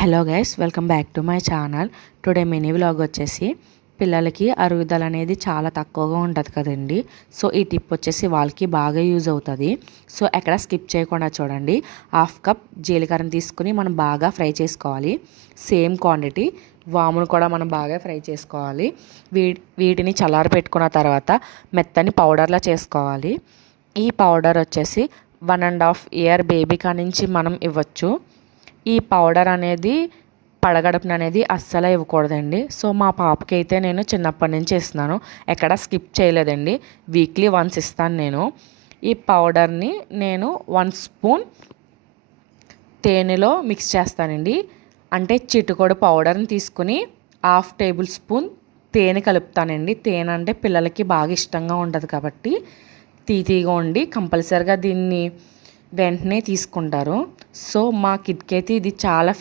Hello guys, welcome back to my channel. Today mini vlog వచ్చేసి పిల్లలకి అరుగుదల అనేది చాలా తక్కువగా ఉంటుంది కదండి. సో ఈ టిప్ వచ్చేసి వాళ్ళకి బాగా యూజ్ అవుతుంది. సో ఎక్కడ స్కిప్ చేయకుండా చూడండి. 1/2 కప్ జీలకర్రని తీసుకుని మనం బాగా ఫ్రై చేసుకోవాలి. సేమ్ క్వాంటిటీ వామును కూడా మనం బాగా ఫ్రై చేసుకోవాలి. వీటిని చల్లారి పెట్టుకున్న తర్వాత మెత్తని పౌడర్లా చేసుకోవాలి. ఈ పౌడర్ వచ్చేసి 1.5 ఇయర్ బేబీ కానించి మనం ఇవ్వచ్చు. ఈ పౌడర్ అనేది పడగడుపున అనేది అస్సలు ఇవ్వకూడదండి. సో మా పాపకి అయితే నేను చిన్నప్పటి నుంచి ఇస్తున్నాను, ఎక్కడ స్కిప్ చేయలేదండి. వీక్లీ వన్స్ ఇస్తాను నేను. ఈ పౌడర్ని నేను 1 స్పూన్ తేనెలో మిక్స్ చేస్తానండి. అంటే చిటికొడు పౌడర్ని తీసుకుని 1/2 టేబుల్ స్పూన్ తేనె కలుపుతానండి. తేనె అంటే పిల్లలకి బాగా ఇష్టంగా ఉంటుంది కాబట్టి తీగా ఉండి కంపల్సరిగా దీన్ని వెంటనే తీసుకుంటారు. సో మా కిడ్కి అయితే ఇది చాలా